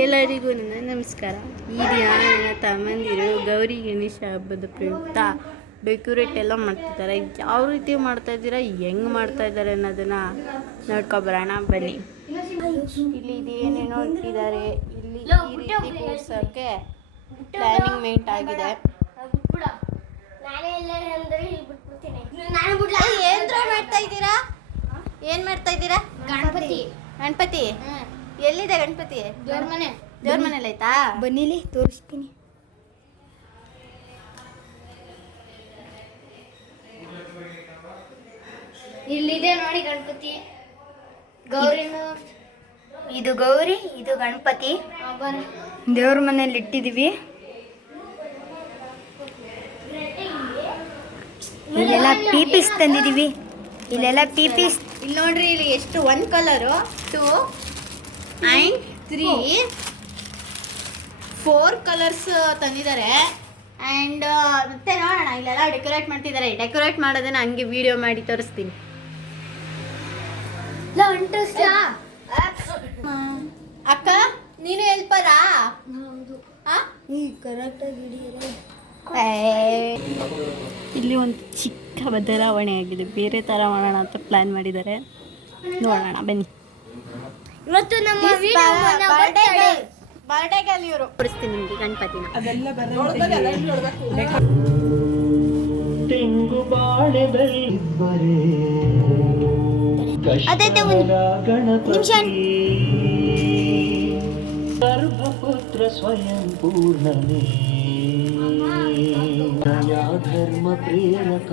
ಎಲ್ಲರಿಗೂ ನನ್ನ ನಮಸ್ಕಾರ. ಈ ದಿನ ನನ್ನ ತಮ್ಮಂದಿರು ಗೌರಿ ಗಣೇಶ ಹಬ್ಬದ ಪ್ರಯುಕ್ತ ಡೆಕೋರೇಟ್ ಎಲ್ಲ ಮಾಡ್ತಿದ್ದಾರೆ. ಯಾವ ರೀತಿ ಮಾಡ್ತಾ ಇದ್ದೀರಾ, ಹೆಂಗೆ ಮಾಡ್ತಾ ಇದ್ದಾರೆ ಅನ್ನೋದನ್ನ ನೋಡ್ಕೊಬರೋಣ ಬನ್ನಿ. ಇಲ್ಲಿ ಇದೇನೇನೋ ಇಟ್ಟಿದ್ದಾರೆ. ಇಲ್ಲಿ ಈ ರೀತಿ ಕೂರ್ಸೋಕ್ಕೆ ಪ್ಲಾನಿಂಗ್ ಮೇಂಟ್ ಆಗಿದೆ. ಏನ್ ಮಾಡ್ತಾ ಇದ್ದೀರಾ? ಗಣಪತಿ ಎಲ್ಲಿದೆ? ಗಣಪತಿ ದೇವ್ರ ಮನೇಲಿ ಆಯ್ತಾ? ಬನ್ನಿಲಿ ತೋರಿಸ್ತೀನಿ. ಇಲ್ಲಿದೆ ನೋಡಿ ಗಣಪತಿ. ಗೌರಿನು ಇದು ಗೌರಿ, ಇದು ಗಣಪತಿ ದೇವ್ರ ಮನೇಲಿ ಇಟ್ಟಿದೀವಿ. ಇಲ್ಲೆಲ್ಲ ಪೀಪೀಸ್ ತಂದಿದೀವಿ. ಇಲ್ಲೆಲ್ಲ ಪೀಪೀಸ್ ಇಲ್ಲಿ ನೋಡ್ರಿ, ಇಲ್ಲಿ ಎಷ್ಟು 1 ಕಲರು 2 and 3 4 ಕಲರ್ಸ್ ತಂದಿದ್ದಾರೆ. ಆ್ಯಂಡ್ ಮತ್ತೆ ನೋಡೋಣ, ಇಲ್ಲೆಲ್ಲ ಡೆಕೋರೇಟ್ ಮಾಡ್ತಿದ್ದಾರೆ. ಡೆಕೋರೇಟ್ ಮಾಡೋದನ್ನ ಹಂಗೆ ವಿಡಿಯೋ ಮಾಡಿ ತೋರಿಸ್ತೀನಿ. ಅಕ್ಕ ನೀನು ಹೆಲ್ಪರಾ? ಇಲ್ಲಿ ಒಂದು ಚಿಕ್ಕ ಬದಲಾವಣೆ ಆಗಿದೆ. ಬೇರೆ ಥರ ಮಾಡೋಣ ಅಂತ ಪ್ಲಾನ್ ಮಾಡಿದ್ದಾರೆ. ನೋಡೋಣ ಬನ್ನಿ. ಇವತ್ತು ನಮ್ಮ ಬರ್ಡೇಗಲ್ಲಿ ಇವರು ತೋರಿಸ್ತೀನಿ ನಿಮಗೆ ಗಣಪತಿನ. ಸರ್ವಪುತ್ರ ಸ್ವಯಂ ಪೂರ್ಣನೇ ಧರ್ಮ ಪ್ರೇರಕ